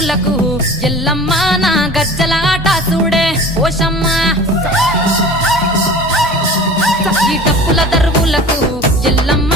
దరువులకు ఎల్లమ్మ నా గజ్జల ఆట చూడే ఓషమ్మ ఈ డప్పుల దరువులకు ఎల్లమ్మ